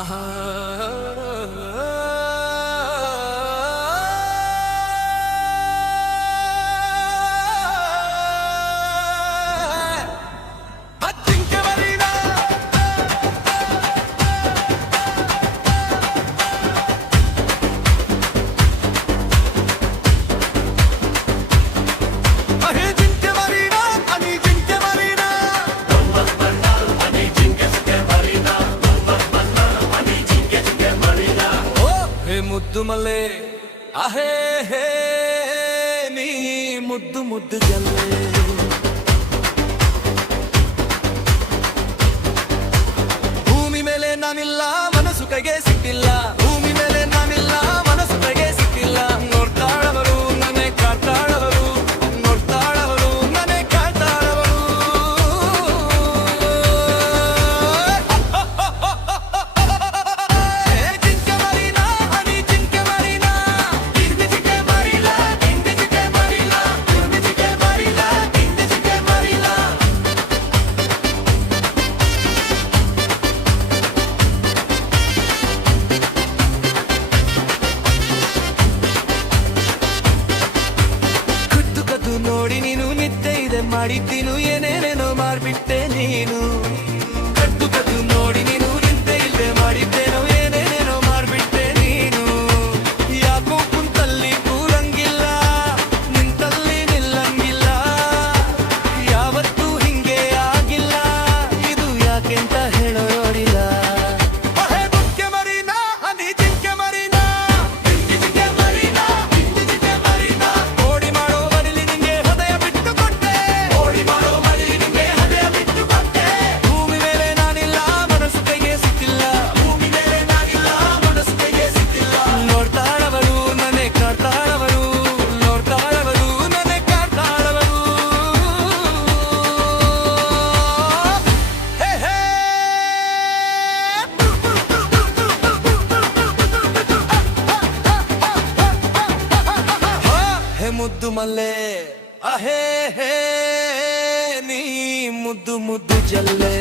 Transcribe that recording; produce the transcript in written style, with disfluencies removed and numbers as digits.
ಆಹಾ ಮುದ್ದು ಮಲೆ ಆಹೇ ಹೇ ನೀ ಮುದ್ದು ಮುದ್ದು ಜಲ್ಲೆ ಭೂಮಿ ಮೇಲೆ ನಾನಿಲ್ಲ ಮನಸ್ಸು ಕೈಗೆ ಸಿಕ್ಕಿಲ್ಲ ಭೂಮಿ ಮೇಲೆ ನಾನಿಲ್ಲ ಮನಸ್ಸು ಕೈಗೆ ಸಿಕ್ಕಿಲ್ಲ ನೋಡ್ತಾಳವರು ನನ್ನೇ ಕಾಡ್ತಾಳವರು ನೋಡ್ತಾಳವರು ನನ್ನೇ ಕಾಡ್ತಾಳವರು ನೋಡಿ ನೀನು ನಿದ್ದೆ ಇದೆ ಮಾಡಿದ್ದೀನು ಏನೇನೇನೋ ಮಾಡ್ಬಿಟ್ಟೆ ನೀನು ಕದ್ದು ಕದ್ದು ನೋಡಿ ನೀನು ನಿದ್ದೆ ಇಲ್ಲದೆ ಮಾಡಿದ್ದೇನೋ ಏನೇನೇನೋ ಮಾಡ್ಬಿಟ್ಟೆ ನೀನು ಯಾಕೋ ಕುಂತಲ್ಲಿ ಕೂರಂಗಿಲ್ಲ ನಿಂತಲ್ಲಿ ನಿಲ್ಲಂಗಿಲ್ಲ ಯಾವತ್ತೂ ಹಿಂಗೆ ಆಗಿಲ್ಲ ಇದು ಯಾಕೆಂತ ಹೇಳೋರಿಲ್ಲ ಮುದ್ದು ಮಲ್ಲೆ ಅಹೇ ಹೇ ನೀ ಮುದ್ದು ಮುದ್ದು ಜಲ್ಲೆ